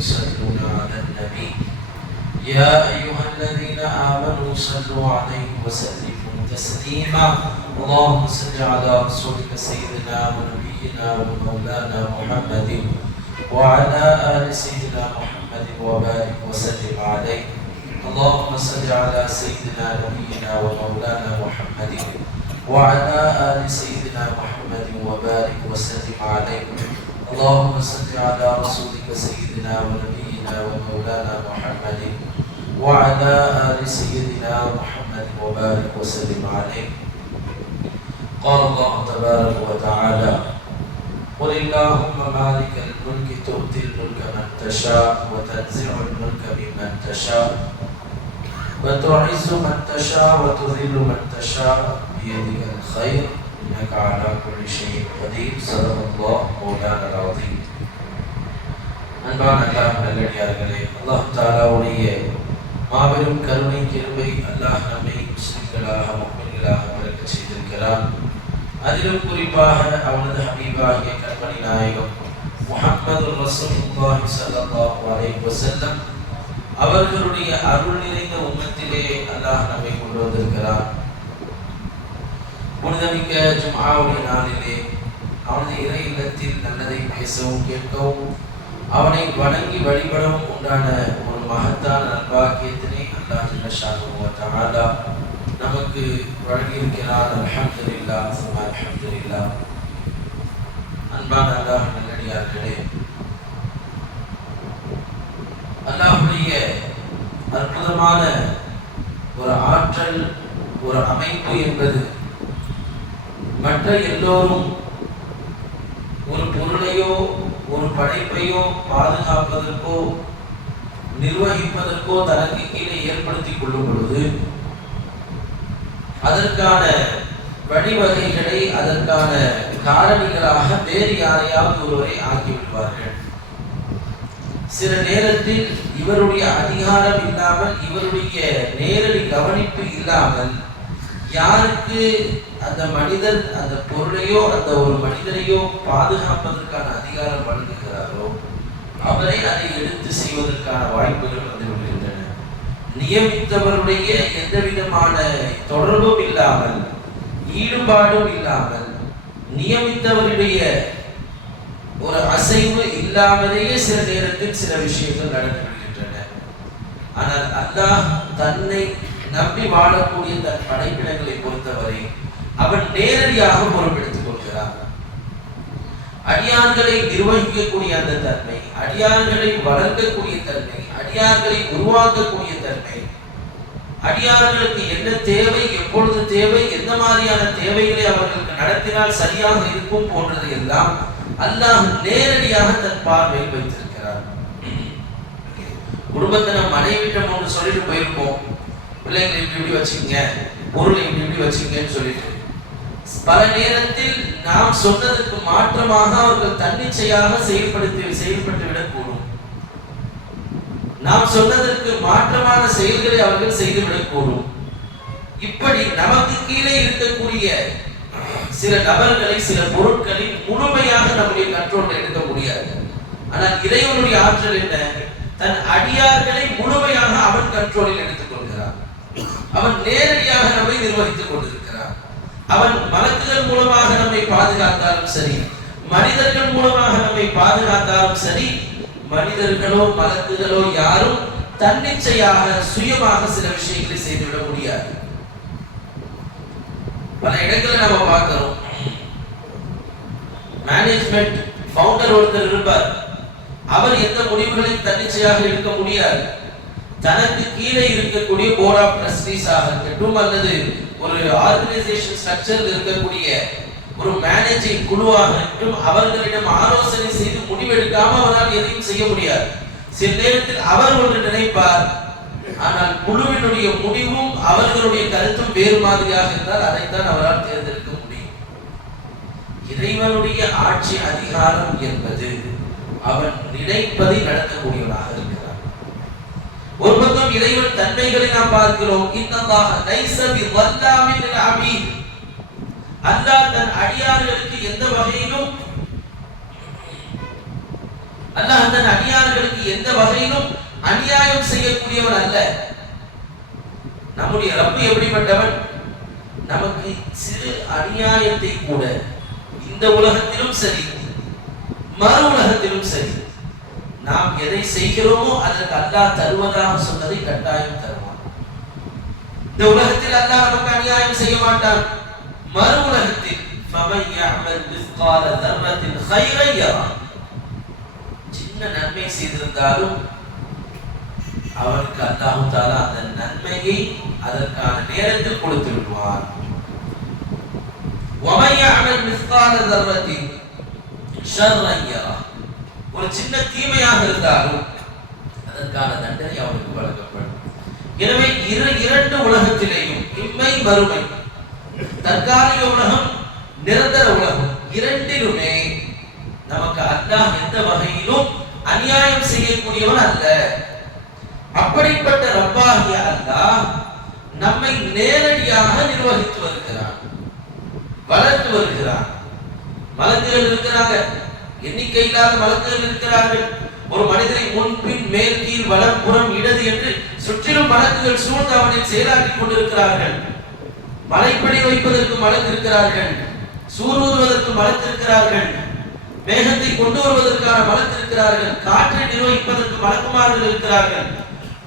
يصلون على النبي يا أيها الذين آمنوا صلوا عليه وسلموا تسليما اللهم صل على رسولك سيدنا ونبينا ومولانا محمد وعلى آل سيدنا محمد وبارك وسلم عليه اللهم صل على سيدنا نبينا ومولانا محمد وعلى آل سيدنا محمد وبارك وسلم عليه اللهم صل على رسولك سيدنا ونبينا ومولانا محمد وعلى آل سيدنا محمد وبارك وسلم عليه قال الله تبارك وتعالى قل اللهم مالك الملك تؤتي الملك من تشاء وتنزع الملك ممن تشاء وتعز من تشاء وتذل من تشاء بيدك الخير إنك على كل شيء قدير صدق الله مولانا العظيم அன்பான அல்லாஹ் நல்லடியார்களே, அல்லாஹ் தஆலாவுடைய மாபெரும் கருணை கிருபை அல்லாஹ் நம்மை முஸ்லிம்களாக முஃமின்களாக பிறக்கச் செய்திருக்கிறார். அதிலும் குறிப்பாக அவனது ஹபீபாகிய கண்மணி நாயகம் முஹம்மது ரசூலுல்லாஹி ஸல்லல்லாஹு அலைஹி வஸல்லம் அவர்களுடைய அருள் நிறைந்த உம்மத்திலே அல்லாஹ் நம்மை கொண்டு வந்திருக்கிறார். புனிதமிக்க ஜும்ஆவுடைய நாளிலே அவனது இறை இல்லத்தில் நல்லதை பேசவும் கேட்கவும் அவனை வணங்கி வழிபடவும் உண்டான ஒரு மகத்தான நல்பாக்கியத்தினை அல்லாஹ் ஜல்ல ஷானுஹு வ தஆலா நமக்கு வழங்கியிருக்கிறார். அல்ஹம்துலில்லாஹ் சும்மா அல்ஹம்துலில்லாஹ். அன்பான அல்லாஹ் நல்லடியார்களே, அல்லாஹ்வுடைய அற்புதமான ஒரு ஆற்றல், ஒரு அமைப்பு என்பது மற்ற எல்லோரும் ஒரு பொருளையோ ஒரு படைப்பையோ பாதுகாப்பதற்கோ நிர்வகிப்பதற்கோ தனக்கு கீழே ஏற்படுத்திக் கொள்ளும் பொழுது அதற்கான வழிவகைகளை அதற்கான காரணிகளாக வேறு யாரையாவது ஒருவரை ஆக்கிவிடுவார்கள். சில நேரத்தில் இவருடைய அதிகாரம் இல்லாமல், இவருடைய நேரடி கவனிப்பு இல்லாமல் யாருக்கு அந்த மனிதர் அந்த பொருளையோ அந்த ஒரு மனிதரையோ பாதுகாப்பதற்கான அதிகாரம் வழங்குகிறாரோ அவரை அதை எடுத்து செய்வதற்கான வாய்ப்புகள் வந்து விடுகின்றன. நியமித்தவருடைய எந்த விதமான தொடர்பும் இல்லாமல், ஈடுபாடும் இல்லாமல், நியமித்தவருடைய ஒரு அசைவு இல்லாமலேயே சில நேரத்தில் சில விஷயங்கள் நடந்து விடுகின்றன. ஆனால் அல்லாஹ் தன்னை நம்பி வாழக்கூடிய தன் படைப்பினங்களை பொறுத்தவரை அவன் நேரடியாக பொறுப்பெடுத்துக் கொள்கிறான். அடியார்களை நிர்வகிக்கக்கூடிய அந்த தன்மை, அடியார்களை வளர்க்கக்கூடிய தன்மை, அடியார்களை உருவாக்கக்கூடிய தன்மை, அடியார்களுக்கு என்ன தேவை, எப்பொழுது தேவை, எந்த மாதிரியான தேவைகளை அவர்களுக்கு நடத்தினால் சரியாக இருக்கும் போன்றது எல்லாம் அல்லாஹ் நேரடியாக தன் பார்வையில் வைத்திருக்கிறார். குடும்பத்தை நம்ம மனைவிட்டம் ஒன்று சொல்லிட்டு போயிருப்போம், பிள்ளைங்களை இப்படி வச்சுங்க, பொருளை இப்படி வச்சுங்கன்னு சொல்லிட்டு பல நேரத்தில் நாம் சொன்னதற்கு மாற்றமாக அவர்கள் தன்னிச்சையாக செயல்பட்டு விடக்கூடும். நாம் சொன்னதற்கு மாற்றமான செயல்களை அவர்கள் செய்துவிடக்கூடும். இப்படி நமக்கு கீழே இருக்கக்கூடிய சில நபர்களை, சில பொருட்களை முழுமையாக நம்முடைய கண்ட்ரோல்ல எடுக்க முடியாது. ஆனால் இறைவனுடைய ஆற்றல் என்ன? தன் அடியார்களை முழுமையாக அவன் கண்ட்ரோலில் எடுத்துக் கொள்கிறான். அவன் நேரடியாக நம்மை நிர்வகித்துக் கொண்டிருக்கிறான். அவன் மலக்குகள் மூலமாக நம்மை பாதுகாத்தாலும் சரி, மனிதர்கள் மூலமாக நம்மை பாதுகாத்தாலும் சரி, மனிதர்களோ மலக்குகளோ யாரும் தன்னிச்சையாக சுயமாக சில விஷயங்களை செய்துவிட முடியாது. பல இடங்களில் நம்ம பார்க்கிறோம், மேனேஜ்மெண்ட் ஃபவுண்டர் ஒருத்தர் இருப்பார், அவர் எந்த முடிவுகளையும் தன்னிச்சையாக எடுக்க முடியாது. தனக்கு கீழே இருக்கக்கூடிய போர்ட் ஆஃப் ட்ரஸ்டீஸ் ஆகட்டும் அல்லது ஒரு ஆர்கனைசேஷன் ஸ்ட்ரக்சரில் இருக்கக்கூடிய ஒரு மேனேஜிங் குழுவாகட்டும், அவர்களிடம் ஆலோசனை செய்து முடிவெடுக்காம அவரால் எதையும் செய்ய முடியாது. சில நேரத்தில் அவர் ஒன்று நினைப்பார், ஆனால் குழுவினுடைய முடிவும் அவர்களுடைய கருத்தும் வேறு மாதிரியாக இருந்தால் அதைத்தான் அவரால் தேர்ந்தெடுக்க முடியும். இறைவனுடைய ஆட்சி அதிகாரம் என்பது அவன் நினைப்பதை நடக்கக்கூடியவனாக இருக்கிறான். ஒரு பக்கம் இறைவன் தன்மைகளை நாம் பார்க்கிறோம். இன்னல்லாஹ லைஸ பிவல்லாமின் லில் அபீத். அல்லாஹ் தன் அடியார்களுக்கு எந்த வகையிலும் அல்லாஹ் தன் அடியார்களுக்கு எந்த வகையிலும் அநியாயம் செய்யக்கூடியவன் அல்ல. நம்முடைய ரப்பு எப்படிப்பட்டவன்? நமக்கு சிறு அநியாயத்தை கூட இந்த உலகத்திலும் சரி மறு உலகத்திலும் சரி நாம் எதை செய்கிறோமோ அதற்கு அல்லாஹ் தருவதாக சொன்னதை கட்டாயம் தருவான். இந்த உலகத்தில் அல்லாஹ் நமக்கு அநியாயம் செய்ய மாட்டான். மறு உலகத்தில் فَمَنْ يَعْمَلْ مِثْقَالَ ذَرَّةٍ خَيْرًا يَرَهُ, சின்ன நன்மை செய்திருந்தாலும் அவனுக்கு அல்லாஹ் தஆலா அந்த நன்மையை அதற்கான நேரத்தில் கொடுத்து விடுவான். وَمَنْ يَعْمَلْ مِثْقَالَ ذَرَّةٍ شَرًّا يَرَهُ, ஒரு சின்ன தீமையாக இருந்தாலும் அதற்கான தண்டனை அவனுக்கு வழங்கப்படும். எனவே இரண்டு உலகத்திலேயும் இம்மை மறுமை, தற்காலிக உலகம் நிரந்தர உலகம், இரண்டிலுமே நமக்கு அல்லாஹ் எந்த வகையிலும் அநியாயம் செய்யக்கூடியவன் அல்ல. அப்படிப்பட்ட ரப்பாகிய அல்லாஹ் நம்மை நேரடியாக நிர்வகித்து வருகிறான், வளர்த்து வருகிறான். மலக்குகள் இருக்கிறாங்க, எண்ணிக்கை இல்லாத மலக்குகள் இருக்கிறார்கள். ஒரு மனிதரை முன்பின் மேல் கீழ் வலம் புறம் இடது என்று சுற்றிலும் மலக்குகள் சூழ்ந்து அவனை செயலாற்றிக் கொண்டிருக்கிறார்கள். மலைப்படி வைப்பதற்கு மலக்கு இருக்கிறார்கள், சூறுவதற்கு மலக்கு இருக்கிறார்கள், மேகத்தை கொண்டு வருவதற்கான மலக்கு இருக்கிறார்கள், காற்றை நிர்வகிப்பதற்கு மலக்குமார்கள் இருக்கிறார்கள்.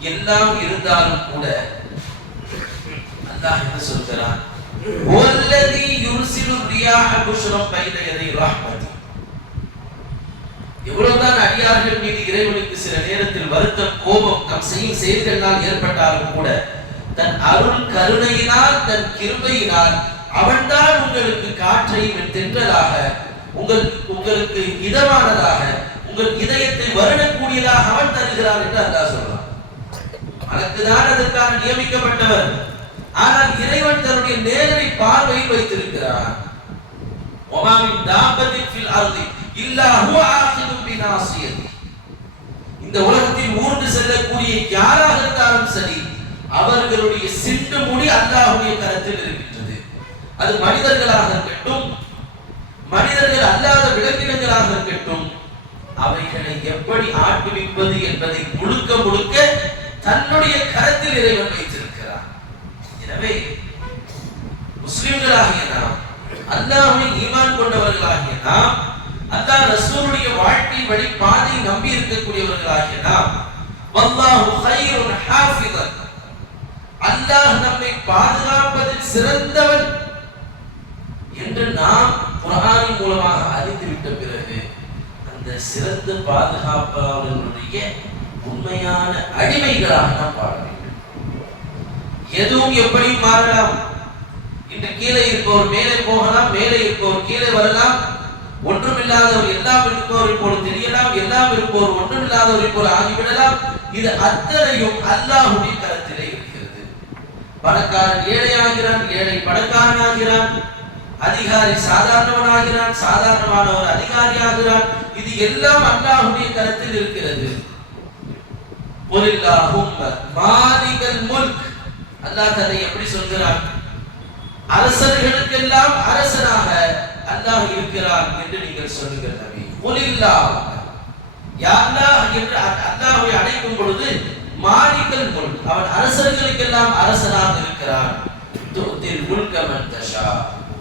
எல்லாம் இருந்தாலும் கூட அல்லாஹ் என்ன சொல்கிறான்? வல்லதி யுர்சிலு ரியாஹ புஷ்ரம் பைன யதை ரஹ்மதி. எவ்வளவுதான் அடியார்கள் மீது இறைவனுக்கு சில நேரத்தில் வருத்தம், கோபம் தம் செய்யும் செயல்களினால் ஏற்பட்டாலும் கூட தன் அருள் கருணையினால், தன் கிருபையினால் அவன்தான் உங்களுக்கு காற்றை தென்றலாக, உங்களுக்கு இதமானதாக, உங்கள் இதயத்தை வருடக்கூடியதாக அவன் தருகிறான் என்று அல்லாஹ் சொல்றான். அதற்குதான் அதற்கான நியமிக்கப்பட்டவர். ஆனால் இறைவன் தன்னுடைய நேரடி பார்வையில் வைத்திருக்கிறான். வமா மின் தாபத்தின் ஃபில் அர்தி இல்லா ஹுவ ஆகிதும் பினாசியதி. இந்த உலகத்தில் ஊர்ந்து செல்லக்கூடிய யாராக இருந்தாலும் சரி, அவர்களுடைய சிண்டு முடி அல்லாஹ்வுடைய கரத்தில் இருக்கின்றது. அது மனிதர்களாக இருக்கட்டும், மனிதர்கள் அல்லாத விலங்கினங்களாக இருக்கட்டும், அவைகளை எப்படி ஆட்டுவிப்பது என்பதை முழுக்க முழுக்க தன்னுடைய கரத்தில் இறைவன் வைத்திருக்கிறார். எனவே முஸ்லிம்களாகிய நாம், அல்லாஹ்வை ஈமான் கொண்டவர்களாகிய நாம், அல்லாஹ் ரசூலுடைய வாழ்க்கை வழி பாதை நம்பி இருக்கக்கூடியவர்களாகிய நாம், வல்லாஹு கைருன் ஹாஃபிதன், அல்லாஹ் நம்மை பாதுகாப்பதில் சிறந்தவன் என்று நாம் குர்ஆனின் மூலமாக அறிந்துவிட்ட பிறகு அந்த சிறந்த பாதுகாப்பாளர்களுடைய உண்மையான அடிமைகளாக நாம் வாழ வேண்டும். எதுவும் எப்படி மாறலாம். இன்று கீழே இருப்பவர் மேலே போகலாம், மேலே இருப்பவர் கீழே வரலாம், ஒன்றுமில்லாதவர் எல்லாம் இருப்பவரை போல தெரியலாம், எல்லாம் இருப்பவர் ஒன்றுமில்லாதவரை போல ஆகிவிடலாம். இது அத்தனையும் அல்லாஹ்வுடைய கரத்திலே இருக்கிறது. பணக்காரன் ஏழையாகிறான், ஏழை பணக்காரனாகிறான், அதிகாரி சாதாரணவனாகிறான், சாதாரணமானவர் அதிகாரியாகிறான். இது எல்லாம் அல்லாஹ்வுடைய கரத்தில் இருக்கிறது. குலில்லாஹும்ம மாலிகல் முல்க், அல்லாஹ் தன்னை எப்படி சொல்கிறான்? அரசர்களுக்கெல்லாம் அரசனாக அல்லாஹ் இருக்கிறான் என்று நீங்கள் சொல்லுங்கள் நபி. குலில்லாஹும்ம, யா அல்லாஹ் என்று அல்லாஹ்வை அழைக்கும் பொழுது மாலிகல் முல்க், அவன் அரசர்களுக்கெல்லாம் அரசனாக இருக்கிறான். துத்தில் முல்க மன் தஷா,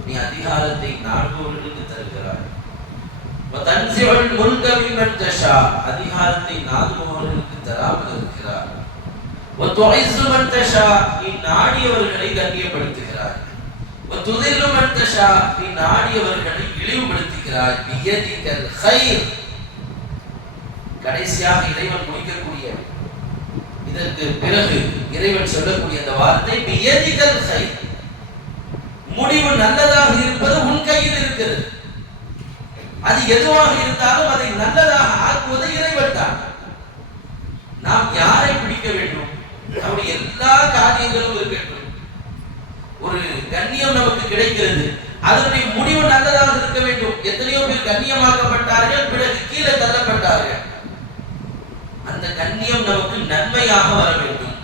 நீ அதிகாரத்தை நாடுபவர்களுக்கு தருகிறாய். வதன்சிஉல் முல்க மிம்மன் தஷா, அதிகாரத்தை நாடுபவர்களுக்கு தராமல் இருக்கிறாய். வதுஇஸ்ஸு மன் தஷா, நீ நாடியவர்களை கண்ணியப்படுத்துகிறாய். வதுதில்லு மன் தஷா, நீ நாடியவர்களை இழிவுபடுத்துகிறாய். பியதிகல் கைர், கடைசியாக இறைவன் முடிக்கக்கூடிய, இதற்கு பிறகு இறைவன் சொல்லக்கூடிய அந்த வார்த்தை பியதிகல் கைர், முடிவு நல்லதாக இருப்பது உன் கையில் இருக்கிறது. அது எதுவாக இருந்தாலும் அதை நல்லதாக ஆக்குவது இறைவன் தான். நாம் யாரை பிடிக்க வேண்டும்? நம்முடைய எல்லா காரியங்களும் இருக்கட்டும், ஒரு கண்ணியம் நமக்கு கிடைக்கிறது, அதனுடைய முடிவு நல்லதாக இருக்க வேண்டும். எத்தனையோ பேர் கண்ணியமாக்கப்பட்டார்கள், பிறகு கீழே தள்ளப்பட்டார்கள். அந்த கண்ணியம் நமக்கு நன்மையாக வர வேண்டும்.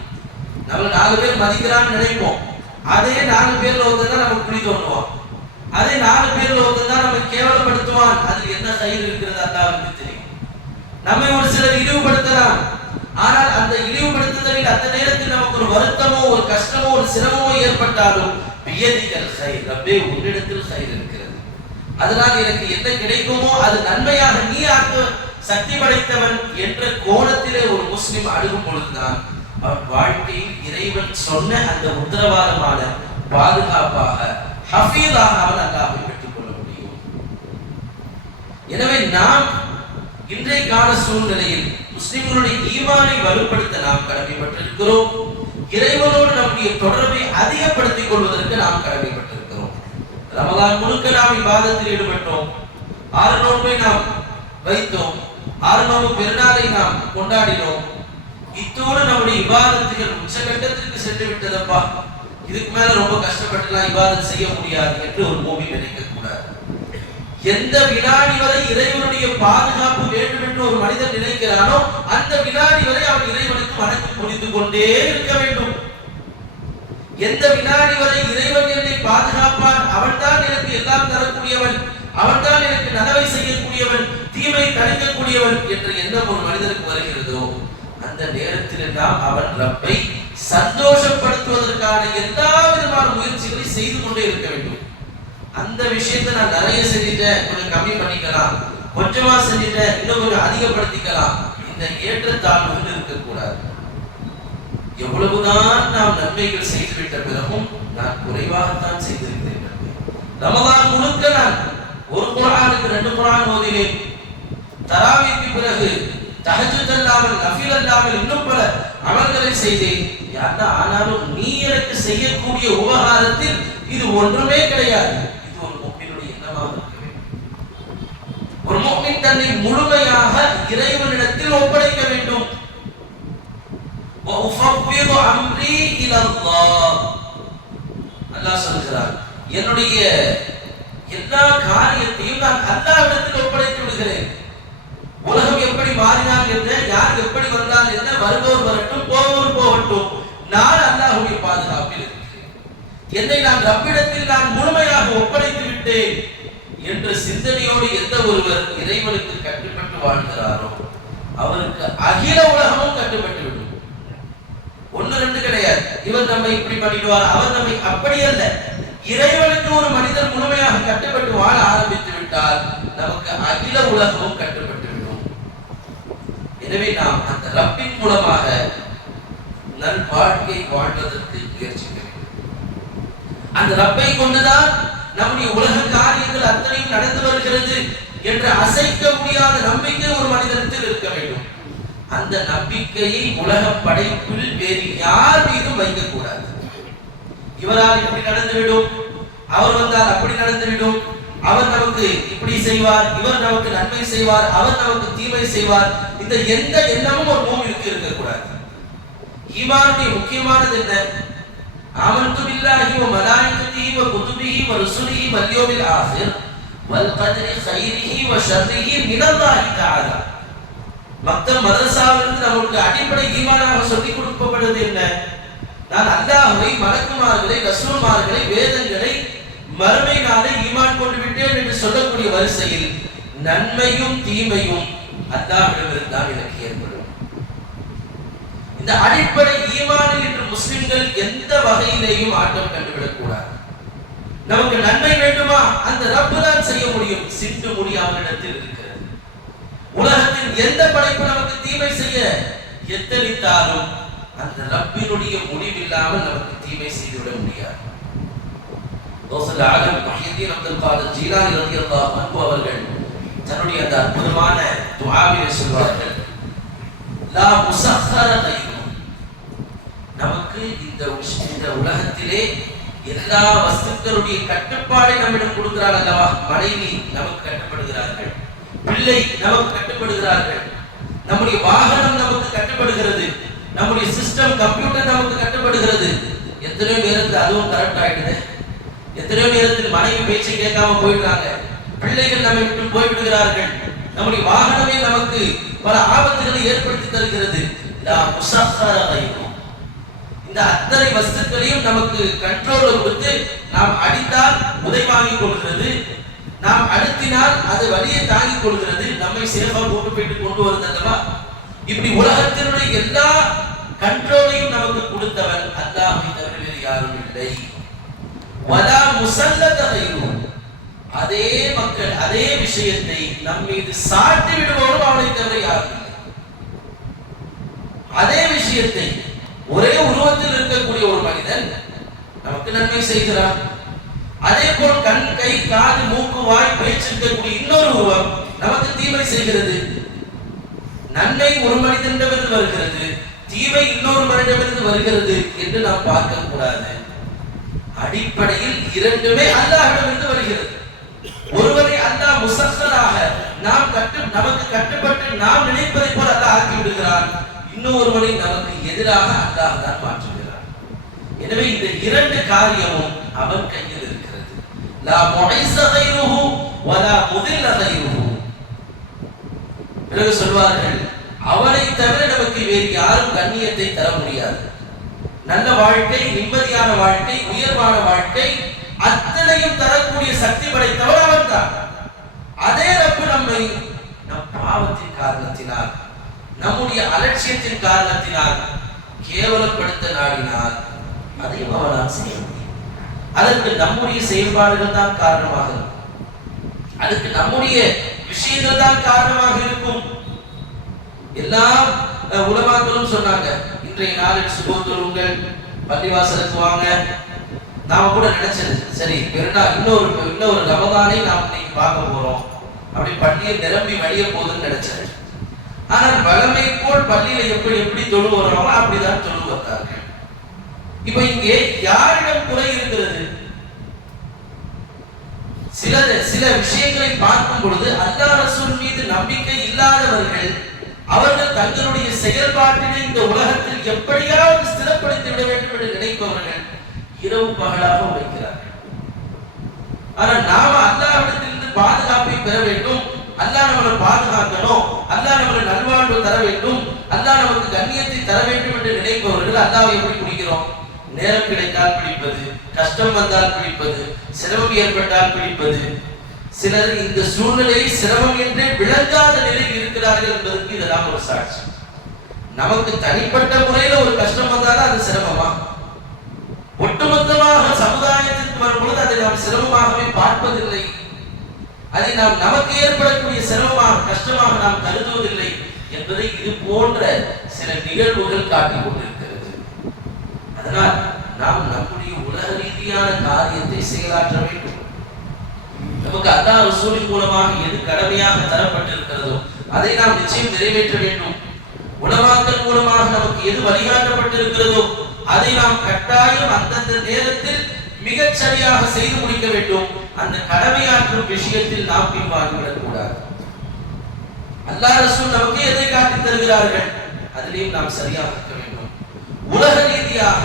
நம்ம 4 பேர் மதிக்கிறான்னு நினைப்போம், அதே 4 பேர்ல ஒருத்தர் தான் நமக்கு குடி தோணுவான், அதே 4 பேர்ல ஒருத்தர் தான் நம்ம கேவலப்படுத்துவான். அதில் என்ன கயிறு இருக்கிறது அல்லாஹ்வுக்கு தெரியும். நம்மை ஒரு சிலர் இழிவுபடுத்தலாம். ஆனால் அந்த இழிவுபடுத்துதலில் அந்த நேரத்தில் நமக்கு ஒரு வருத்தமோ ஒரு கஷ்டமோ ஒரு சிரமமோ ஏற்பட்டாலும் பியதிகல் கைர், ரப்பே உன்னிடத்தில் கைர் இருக்கிறது, அதனால் எனக்கு என்ன கிடைக்குமோ அது நன்மையாக நீ ஆக்க சக்தி படைத்தவன் என்ற கோணத்திலே ஒரு முஸ்லிம் அணுகும் பொழுதுதான் அவன் வாழ்க்கையில் இறைவன் சொன்ன அந்த உத்தரவாதமான பாதுகாப்பாக ஹஃபீதாக அவன் அல்லாஹ்வை பெற்றுக் கொள்ள முடியும். எனவே நாம் இன்றைக்கான சூழ்நிலையில் முஸ்லிம்களுடைய ஈமானை வலுப்படுத்த நாம் கடமைப்பட்டிருக்கிறோம். இறைவனோடு நம்முடைய தொடர்பை அதிகப்படுத்திக் கொள்வதற்கு நாம் கடமைப்பட்டிருக்கிறோம். ரமலான் முழுக்க நாம் இபாதத்தில் ஈடுபட்டோம், 6 நோன்பை நாம் வைத்தோம், 6 நோன்பு பெருநாளை நாம் கொண்டாடினோம். இத்தோடு நம்முடைய இபாதத்துகள் உச்சகட்டத்திற்கு சென்று விட்டதப்பா, இதுக்கு மேல ரொம்ப கஷ்டப்பட்டுலாம் இபாதத் செய்ய முடியாது என்று ஒரு மூமின் நினைக்க கூடாது. எந்த வினாடி வரை இறைவனுடைய பாதுகாப்பு வேண்டும் என்று ஒரு மனிதன் நினைக்கிறானோ அந்த வினாடி வரை அவன் இறைவனுக்கு வணக்கம் புரிந்து கொண்டே இருக்க வேண்டும். எந்த வினாடி வரை இறைவன் என்னை பாதுகாப்பான், அவன்தான் எனக்கு எல்லாம் தரக்கூடியவன், அவன்தான் எனக்கு நலவை செய்யக்கூடியவன், தீமை தடுக்கக்கூடியவன் என்ற எண்ணம் ஒரு மனிதனுக்கு வருகிறதோ அந்த நேரத்தில் தான் அவன் ரப்பை சந்தோஷப்படுத்துவதற்கான எல்லா விதமான முயற்சிகளை செய்து கொண்டே இருக்க வேண்டும். அந்த விஷயத்தை நான் நிறைய செஞ்சிட்டேன், கொஞ்சம் கம்மி பண்ணிக்கலாம், கொஞ்சமா செஞ்சிட்டேன், இன்னும் கொஞ்சம் அதிகப்படுத்திக்கலாம், இந்த ஏற்றத்தாழ்வுகள் இருக்கக்கூடாது. எவ்வளவுதான் நாம் நன்மைகள் செய்துவிட்ட பிறகும் நான் குறைவாகத்தான் செய்திருக்கிறேன். ரமலான் முழுக்க நான் ஒரு குர்ஆனுக்கு 2 குர்ஆன் ஓதினேன். தராவீக்கு பிறகு தஹஜ்ஜுத் அல்லாமல் நஃபில் அல்லாமல் இன்னும் பல அமல்களை செய்தேன். ஆனாலும் நீ எனக்கு செய்யக்கூடிய உபகாரத்தில் இது ஒன்றுமே கிடையாது. இது ஒரு முஃமினுடைய எண்ணமாக இருக்க வேண்டும். ஒரு முஃமின் தன்னை முழுமையாக இறைவனிடத்தில் ஒப்படைக்க வேண்டும். வஉஃபவ்விது அம்ரி இலல்லாஹ், அல்லாஹ் சொல்கிறார், என்னுடைய எல்லா காரியத்தையும் நான் அல்லாஹ்விடத்தில் ஒப்படைத்து விடுகிறேன். உலகம் எப்படி மாறினால் என்ன, யார் எப்படி வந்தால் என்ன, வருவோர் வரட்டும் போவோர் போகட்டும், நான் அல்லாஹ்வுடைய பாதுகாப்பில் இருக்கிறேன். என்னை நான் ரப்பிடத்தில் நான் முழுமையாக ஒப்படைத்து விட்டேன் என்ற சிந்தனையோடு எந்த ஒருவர் இறைவனுக்கு கட்டுப்பட்டு வாழ்கிறாரோ அவருக்கு அகில உலகமும் கட்டுப்பட்டு விடும். 1-2 கிடையாது. இவர் நம்மை இப்படி பண்ணிடுவார், அவர் நம்மை அப்படி அல்ல. இறைவனுக்கு ஒரு மனிதர் முழுமையாக கட்டுப்பட்டு வாழ ஆரம்பித்து விட்டால் நமக்கு அகில உலகமும் கட்டுப்பட்டு விடும். எனவே நாம் அந்த ரப்பின் மூலமாக நல் வாழ்க்கை வாழ்வதற்கு முயற்சி வேண்டும். அந்த ரப்பை கொண்டுதான் நம்முடைய உலக காரியங்கள் அத்தனையும் நடந்து வருகிறது என்ற அசைக்க முடியாத நம்பிக்கை ஒரு மனிதனிடத்தில் இருக்க வேண்டும். அந்த நம்பிக்கையை உலக படைப்பில் வேறு யார் மீதும் வைக்கக்கூடாது. இவரால் இப்படி நடந்துவிடும், அவர் வந்தால் அப்படி நடந்துவிடும், அவர் நமக்கு இப்படி செய்வார், இவர் நமக்கு நன்மை செய்வார், அவர் நமக்கு தீமை செய்வார், இந்த எந்த எண்ணமும் ஒரு மூமினுக்கு இருக்கக்கூடாது. ஈமானுடைய முக்கியமானது என்ன? ஆமன்து பில்லாஹி வ மலாயிகத்திஹி வ குதுபிஹி வ ருசுலிஹி வல் யௌமில் ஆகிர் வல் கத்ரி கைரிஹி வ ஷர்ரிஹி மினல்லாஹி தஆலா. மக்தப் மதரசாவிலிருந்து நமக்கு அடிப்படை ஈமானாக சொல்லிக் கொடுக்கப்படுவது என்ன? நான் அல்லாஹ்வை, மலக்குமார்களை, ரசூல்மார்களை, வேதங்களை, மறுமை நாளை ஈமான் கொண்டு விட்டேன் என்று சொல்லக்கூடிய வரிசையில் நன்மையும் தீமையும் அல்லாஹ்விடமிருந்து தான் எனக்கு ஏற்படும். இந்த அடிப்படை ஈமானில் இன்று முஸ்லிம்கள் எந்த வகையிலேயும் ஆட்டம் கண்டுவிடக் கூடாது. நமக்கு நன்மை வேண்டுமா, அந்த ரப்பு தான் செய்ய முடியும். சிண்டு முடியாமல் இடத்தில் இருக்கிறது. உலகத்தின் எந்த படைப்பு நமக்கு தீமை செய்ய எத்தனித்தாலும் அந்த ரப்பினுடைய முடிவில்லாமல் நமக்கு தீமை செய்துவிட முடியாது. கௌசுல் ஆலம் முஹ்யித்தீன் அப்துல் காதர் ஜீலானி ரலியல்லாஹு அன்ஹு அவர்கள் தன்னுடைய அந்த அற்புதமான துஆவிலே சொல்வார்கள், லா முஸக்கர கைரு, நமக்கு இந்த உலகத்திலே எல்லா வஸ்துக்களுடைய கட்டுப்பாடை நம்மிடம் கொடுக்கிறார் அல்லவா. மனைவி நமக்கு கட்டுப்படுகிறார்கள், பிள்ளை நமக்கு கட்டுப்படுகிறார்கள், நம்முடைய வாகனம் நமக்கு கட்டுப்படுகிறது, நம்முடைய சிஸ்டம் கம்ப்யூட்டர் நமக்கு கட்டுப்படுகிறது. எத்தனையோ நேரத்தில் அதுவும் கரெக்ட் ஆயிடுது. எத்தனையோ நேரத்தில் மனைவி பேச்சை கேட்காம போயிடுறாங்க, பிள்ளைகள் நம்மை விட்டு போய்விடுகிறார்கள், நம்முடைய வாகனமே நமக்கு பல ஆபத்துகளை ஏற்படுத்தி தருகிறது. இந்த அத்தனை வஸ்துக்களையும் நமக்கு கண்ட்ரோல் கொடுத்து நாம் அடித்தால் உதை வாங்கிக் கொள்கிறது, நாம் அழுத்தினால் அது வலியை தாங்கிக் கொள்கிறது, நம்மை சேஃபா போட்டு போயிட்டு கொண்டு வருது அல்லவா. இப்படி உலகத்தினுடைய எல்லா கண்ட்ரோலையும் நமக்கு கொடுத்தவன் அல்லாஹ்வை தவிர வேறு யாரும் இல்லை. வலா முஸல்லத கைரு, அதே மக்கள் அதே விஷயத்தை நம் மீது சாட்டி விடுவோரும் அவனை தவிர யாரும் இல்லை. அதே விஷயத்தை ஒரே உருவத்தில் இருக்கக்கூடிய ஒரு மனிதன் நமக்கு நன்மை செய்கிறான், அதே போல் கண் கை காது மூக்கு வாய் பேச்சு இருக்கக்கூடிய இன்னொரு உருவம் நமக்கு தீமை செய்கிறது. நன்மை ஒரு மனிதனிடமிருந்து வருகிறது, தீமை இன்னொரு மனிதனிடமிருந்து வருகிறது என்று நாம் பார்க்க கூடாது. அடிப்படையில் இரண்டுமே அல்லாஹ்விடமிருந்து வருகிறது. ஒருவரை அல்லாஹ் முஸக்கராக நமக்கு கட்டுப்பட்டு நாம் நினைப்பதை போல அல்லாஹ் ஆக்கி விடுகிறான், இன்னொருவனை நமக்கு எதிராக அல்லாஹ் தான் மாற்றுகிறான். எனவே இந்த இரண்டு காரியமும் அவன் கையில் இருக்கிறது. லா முஇஸ கைருஹு வலா முதில்ல கைருஹு. பிறகு சொல்வார்கள், அவனை தவிர நமக்கு வேறு யாரும் கண்ணியத்தை தர முடியாது. நல்ல வாழ்க்கை, நிம்மதியான வாழ்க்கை, உயர்வான வாழ்க்கை அத்தனையும் தரக்கூடிய சக்தி படைத்தவர் அவன் தான். அதே ரப்பு நம்மை நம் பாவத்தின் காரணத்தினால், நம்முடைய அலட்சியத்தின் காரணத்தினால் கேவலப்படுத்த நாடினால் அதையும் அவனால் செய்ய முடியும். அதற்கு நம்முடைய செயல்பாடுகள் தான் காரணமாக இருக்கும், அதுக்கு நம்முடைய விஷயங்கள் தான் காரணமாக இருக்கும். எல்லா உலமாக்களும் சொன்னாங்க, இன்றைய நாளில் சுபோத்துருங்கள், பள்ளிவாசலுக்கு வாங்க. நாம கூட நினைச்சது, சரி பெருநாள் இன்னொரு ரமதானை நாம் இன்னைக்கு பார்க்க போறோம், அப்படி பள்ளியில் நிரம்பி வழிய போகுதுன்னு நினைச்சது. ஆனால் வளமை போல் பள்ளியில எப்படி தொழு வர்றாங்களோ அப்படிதான் தொழு வந்தார்கள். இப்ப இங்கே யாரிடம் குறை இருக்கிறது? சில விஷயங்களை பார்க்கும் பொழுது அல்லாஹ் ரசூல் மீது நம்பிக்கை இல்லாதவர்கள், அவர்கள் தங்களுடைய செயல்பாட்டினை இந்த உலகத்தில் எப்படியாவது ஸ்திரப்படுத்தி விட வேண்டும் என்று நினைப்பவர்கள் இரவு பகலாக உழைக்கிறார்கள். ஆனால் நாம அல்லாஹ்விடத்திலிருந்து பாதுகாப்பை பெற வேண்டும், அல்லாஹ் நம்மளை பாதுகாக்கணும், அல்லாஹ் நம்மளை நல்வாழ்வு தர வேண்டும், அல்லாஹ் நமக்கு கண்ணியத்தை தர வேண்டும் என்று நினைப்பவர்கள் அல்லாஹ்வை எப்படி பிடிக்கிறோம்? நேரம் கிடைத்தால் பிடிப்பது, கஷ்டம் வந்தால் பிடிப்பது, சிரமம் ஏற்பட்டால் பிடிப்பது. சிலர் இந்த சூழ்நிலை சிரமம் என்றே விளங்காத நிலையில் இருக்கிறார்கள் என்பதற்கு இதெல்லாம் ஒரு சாட்சி. நமக்கு தனிப்பட்ட முறையில் ஒரு கஷ்டம் வந்தாலும் அது சிரமமா? ஒட்டுமொத்தமாக சமுதாயத்திற்கு வரும்பொழுது அதை நாம் சிரமமாகவே பார்ப்பதில்லை, அதை நாம் நமக்கு ஏற்படக்கூடிய சிரமமாக கஷ்டமாக நாம் கருதுவதில்லை என்பதை இது போன்ற சில நிகழ்வுகள் காட்டிக் கொண்டிருக்கிறது. அதனால் நாம் நம்முடைய உலக ரீதியான காரியத்தை செயலாற்ற வேண்டும். நமக்கு அல்லாஹ் ரசூலின் மூலமாக எது கடமையாக தரப்பட்டிருக்கிறதோ அதை நாம் நிச்சயம் நிறைவேற்ற வேண்டும். உலமாக்கள் மூலமாக நமக்கு எது வழிகாட்டப்பட்டிருக்கிறதோ அதை நாம் கட்டாயம் அந்தந்த நேரத்தில் மிகச் சரியாக செய்து முடிக்க வேண்டும். அந்த கடமையாற்றும் விஷயத்தில் நாம் பின்வாங்கிவிடக் கூடாது. அல்லாஹ் ரசூல் நமக்கு எதை காட்டித் தருகிறார்கள் அதிலேயும் நாம் சரியாக இருக்க வேண்டும். உலக ரீதியாக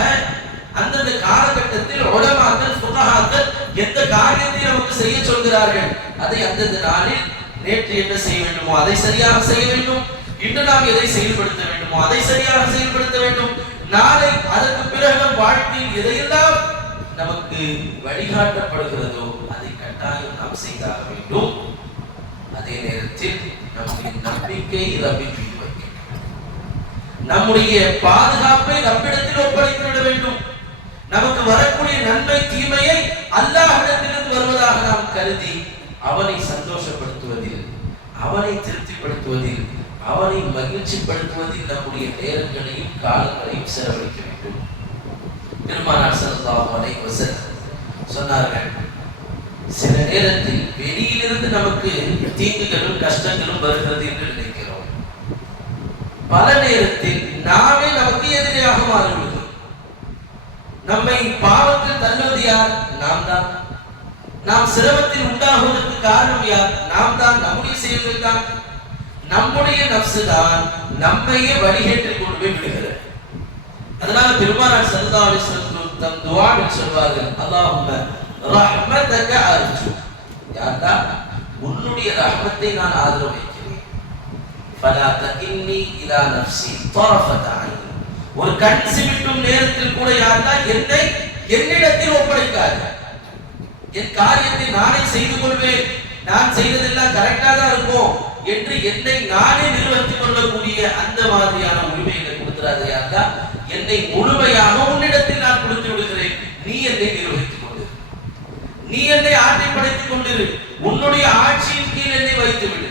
அந்தந்த காலகட்டத்தில் உலமாக்கள் ஃபுகஹாக்கள் எந்த காரியத்தை நமக்கு செய்ய சொல்கிறார்கள் அதை அந்தந்த நாளில் நேற்று என்ன செய்ய வேண்டுமோ அதை சரியாக செய்ய வேண்டும், இன்று நாம் எதை செயல்படுத்த வேண்டுமோ அதை சரியாக செயல்படுத்த வேண்டும். நாளை அதற்கு பிறகு வாழ்க்கையில் எதையெல்லாம் நமக்கு வழிகாட்டப்படுகிறதோ அதை கட்டாயம் நாம் செய்தாக வேண்டும். அதே நேரத்தில் நம்முடைய நம்பிக்கை ரப்பில் மீது வைக்க வேண்டும், நம்முடைய பாதுகாப்பை ரப்பிடத்தில் ஒப்படைத்து விட வேண்டும். நமக்கு வரக்கூடிய நன்மை தீமையை அல்லாஹ்விடத்திலிருந்து வருவதாக நாம் கருதி அவனை சந்தோஷப்படுத்துவதில், அவனை திருப்திப்படுத்துவதில், அவனை மகிழ்ச்சிப்படுத்துவதில் நம்முடைய நேரங்களையும் காலங்களையும் செலவழிக்க வேண்டும். பெருமானார் ஸல்லல்லாஹு அலைஹி வஸல்லம் சொன்னார்கள், சில நேரத்தில் வெளியிலிருந்து நமக்கு தீங்குகளும் கஷ்டங்களும் வருகிறது என்று நினைக்கிறோம், பல நேரத்தில் நாமே நமக்கு எதிரியாக மாறிவிடுகிறோம். நம்மை பாவத்தில் தள்ளுவது யார்? நாம் தான். நாம் சிரமத்தில் உண்டாகுவதற்கு காரணம் யார்? நாம் தான். நம்முடைய செயல்கள் தான், நம்முடைய நப்சு தான் நம்மையே வழிகேட்டில் கொண்டு போய் விடுகிறது. அதனால பெருமானார் ஸல்லல்லாஹு அலைஹி வஸல்லம் தம் துஆவில் சொல்வார்கள், அல்லாஹும்ம ரஹ்மதக அர்ஜு, யா அல்லாஹ் உன்னுடைய ரஹ்மத்தை நான் ஆதரவு வைக்கிறேன். ஃபலா தகின்னி இலா நஃப்ஸி தரஃபத ஐன், ஒரு கண் சிமிட்டும் நேரத்தில் கூட யா அல்லாஹ் என்னிடத்தில் ஒப்படைக்காது. என் காரியத்தை நானே செய்து கொள்வேன், நான் செய்ததெல்லாம் கரெக்டா தான் இருக்கும் என்று என்னை நானே நிர்வகித்துக் கொள்ளக்கூடிய அந்த மாதிரியான உரிமை எனக்கு கொடுக்கிறாரு யாருக்கா? என்னை முழுமையாக உன்னிடத்தில் நான் கொடுத்து விடுகிறேன், நீ என்னை நிர்வகித்துக் கொண்டு, நீ என்னை ஆட்சி படைத்துக் கொண்டிரு, உன்னுடைய ஆட்சியின் கீழ் என்னை வைத்து விடு,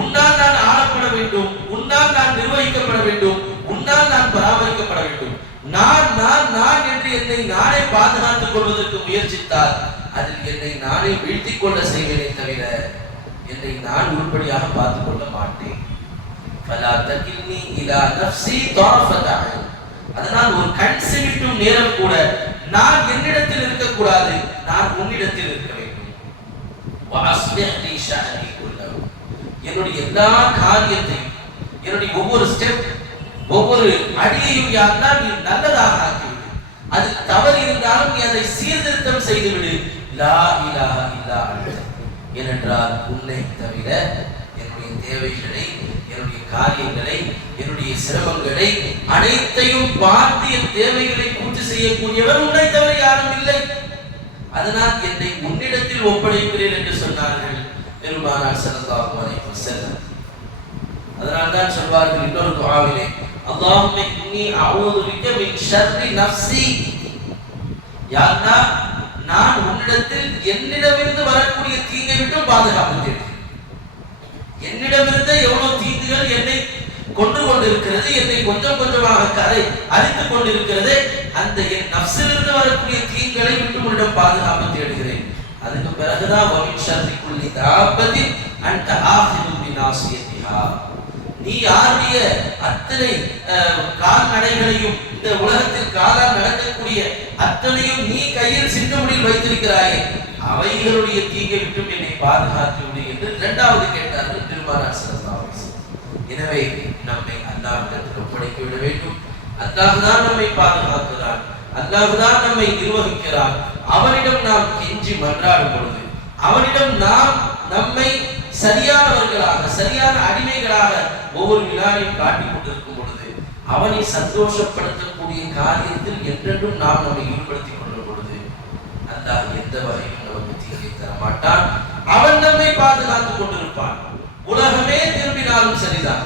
உன்னால் நான் ஆளப்பட வேண்டும், உன்னால் நான் நிர்வகிக்கப்பட வேண்டும், உன்னால் நான் பராமரிக்கப்பட வேண்டும். நான் நான் நான் என்று என்னை நானே பாதுகாத்துக் கொள்வதற்கு முயற்சித்தால் அதில் என்னை நானே வீழ்த்திக் கொள்ள செய்வேனே தவிர என்னை நான் உருப்படியாக பார்த்துக் கொள்ள மாட்டேன். அதனால் ஒரு கண் சிமிட்டும் நேரம் கூட நான் என்னிடத்தில் இருக்கக்கூடாது, நான் உன்னிடத்தில் இருக்க வேண்டும். என்னுடைய எல்லா காரியத்தையும், என்னுடைய ஒவ்வொரு ஸ்டெப், ஒவ்வொரு அடியையும் யாருன்னா நீ நல்லதாக ஆக்கிவிடு. அது தவறு இருந்தாலும் நீ அதை சீர்திருத்தம் செய்துவிடு. லா இலாஹ இல்லா அன்த. ஏனென்றால் உன்னை தவிர என்னுடைய தேவைகளை, என்னுடைய காரியங்களை, என்னுடைய சிரமங்களை அனைத்தையும் பார்த்து என் தேவைகளை பூர்த்தி செய்யக்கூடியவர் உன்னை தவிர யாரும் இல்லை. அதனால் என்னை உன்னிடத்தில் ஒப்படைக்கிறேன் என்று சொன்னார்கள் பெருமானார் ஸல்லல்லாஹு அலைஹி வஸல்லம். அதனால் தான் சொல்வார்கள் இன்னொரு துஆவிலே, அல்லாஹும்ம இன்னி அஊது பிக மின் ஷர்ரி நஃப்ஸி. யா அல்லாஹ், நான் உன்னிடத்தில் என்னிடமிருந்து வரக்கூடிய தீங்கை விட்டு பாதுகாப்பு தேடுகிறேன். என்னிடமிருந்து எவ்வளவு தீங்குகள் என்னை கொண்டு கொண்டிருக்கிறது, என்னை கொஞ்சம் கொஞ்சமாக அழித்துக் கொண்டிருக்கிறது, அந்த என் நஃப்ஸிலிருந்து வரக்கூடிய தீங்களை விட்டு உன்னிடம் பாதுகாப்பு தேடுகிறேன். அதுக்கு பிறகுதான் வமின் ஷர்ரி குல்லி தாபத்தின் அன்த ஆகிது பிநாசியத்திஹா. நீ யாருடைய அத்தனை கால்நடைகளையும், இந்த உலகத்தில் காலால் நடக்கக்கூடிய அத்தனையும் நீ கையில் சின்னமுடியில் வைத்திருக்கிறாயே, அவைகளுடைய தீங்கை விட்டும் என்னை பாதுகாத்து விடு என்று இரண்டாவது கேட்டார்கள் பெருமானார் ஸல்லல்லாஹு அலைஹி வஸல்லம். எனவே நம்மை அல்லாஹ்விடத்தில் ஒப்படைக்க விட வேண்டும். அல்லாஹ் தான் நம்மை பாதுகாக்கிறான், அல்லாஹ் தான் நம்மை நிர்வகிக்கிறான். அவனிடம் நாம் கெஞ்சி மன்றாடும் பொழுது, அவனிடம் நாம் நம்மை சரியானவர்களாக, சரியான அடிமைகளாக ஒவ்வொரு வினாடியும் காட்டிக் கொண்டிருக்கும் பொழுது, அவனை சந்தோஷப்படுத்தக்கூடிய காரியத்தில் என்றென்றும் நாம் நம்மை ஈடுபடுத்திக் கொள்ளும் பொழுது அல்லாஹ் எந்த வகையிலும் நமக்கு தீங்கை தரமாட்டான். அவன் நம்மை பாதுகாத்துக் கொண்டிருப்பான். உலகமே திரும்பினாலும் சரிதான்.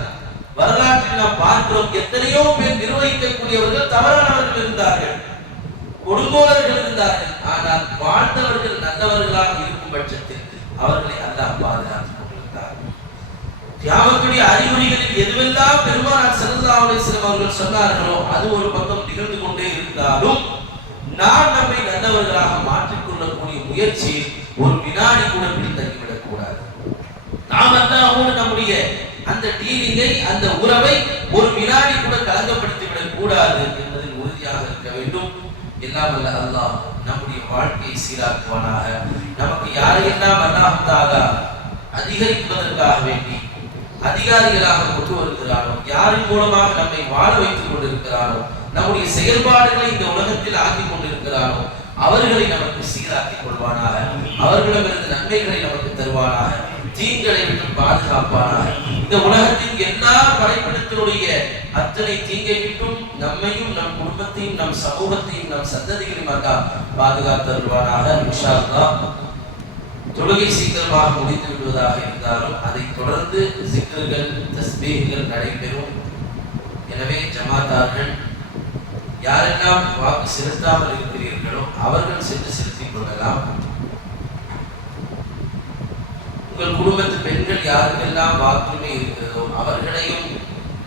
வரலாற்றில் நாம் பார்க்கிறோம், எத்தனையோ பேர் நிர்வகிக்கக்கூடியவர்கள் தவறானவர்கள் இருந்தார்கள், கொடுங்கோலர்கள் இருந்தார்கள். ஆனால் வாழ்ந்தவர்கள் நல்லவர்களாக இருக்கும் பட்சத்தில் அவர்களை அல்லாஹ் பாதுகாத்துக் கொண்டிருந்தார். கியாமத்துடைய அறிகுறிகளில் எதுவெல்லாம் பெருமானார் ஸல்லல்லாஹு அலைஹி வஸல்லம் அவர்கள் சொன்னார்களோ அது ஒரு பக்கம் நிகழ்ந்து கொண்டே இருந்தாலும் நாம் நம்மை நல்லவர்களாக மாற்றிக்கொள்ளக்கூடிய முயற்சியில் ஒரு வினாடி கூட பின்தங்கிவிடக் கூடாது. நாம் அல்லாஹ்வோடு நம்முடைய அந்த டீலிங்கை, அந்த உறவை ஒரு வினாடி கூட கலங்கப்படுத்திவிடக் கூடாது என்பதில் உறுதியாக இருக்க வேண்டும். எல்லாம் வல்ல அல்லாஹ் நம்முடைய வாழ்க்கையை சீராக்குவானாக. நமக்கு யாரையெல்லாம் அல்லாஹ் தஆலா அதிகரிப்பதற்காக வேண்டி அதிகாரிகளாக கொண்டு வருகிறாரோ, யாரின் மூலமாக நம்மை வாழ வைத்துக் கொண்டிருக்கிறாரோ, நம்முடைய செயல்பாடுகளை இந்த உலகத்தில் ஆக்கிக் கொண்டிருக்கிறாரோ, அவர்களை நமக்கு சீராக்கிக் கொள்வானாக. அவர்களிடமிருந்து நன்மைகளை நமக்கு தருவானாக, தீங்களை விட்டு பாதுகாப்பானாக. இந்த உலகத்தின் எல்லா படைப்பிடத்தினுடைய அத்தனை தீங்கை விட்டும் நம்மையும், நம் குடும்பத்தையும், நம் சமூகத்தையும், நம் சந்ததிகளையும் பாதுகாத்தருள்வானாக. இன்ஷா அல்லாஹ் தொழுகை சீக்கிரமாக முடித்து விடுவதாக இருந்தாலும் அதை தொடர்ந்து சிக்கல்கள், தஸ்பீஹ்கள் நடைபெறும். எனவே ஜமாத்தார்கள் யாரெல்லாம் வாக்கு செலுத்தாமல் இருக்கிறீர்களோ அவர்கள் சென்று செலுத்திக் கொள்ளலாம். உங்கள் குடும்பத்து பெண்கள் யாருக்கெல்லாம் வாக்குரிமை இருக்கிறதோ அவர்களையும்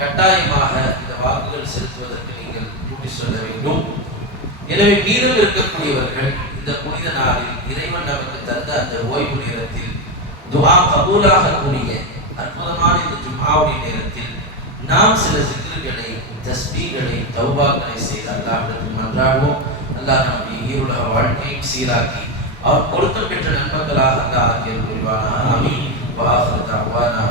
கட்டாயமாக இந்த வாக்குகள் செலுத்துவதற்கு நீங்கள் கூட்டி சொல்ல வேண்டும். எனவே மீதம் இருக்கக்கூடியவர்கள் இந்த புனித நாளில் இறைவன் நமக்கு தந்த அந்த ஓய்வு நேரத்தில் துஆ கபூலாக கூடிய அற்புதமான இந்த ஜும்ஆவுடைய நேரத்தில் நாம் சில சிக்ருகளை, தஸ்பீஹ்களை, தௌபாக்களை செய்து அல்லாஹ்விடத்தில் மன்றாடுவோம். அல்லாஹ் நம்முடைய ஈருலக வாழ்க்கையும் சீராக்கி அவர் பொருத்தம் பெற்ற நன்மக்களாக அல்லாஹ் ஆக்கியல் புரிவானாக. ஆமீன். வ ஆகிரு தஅவானா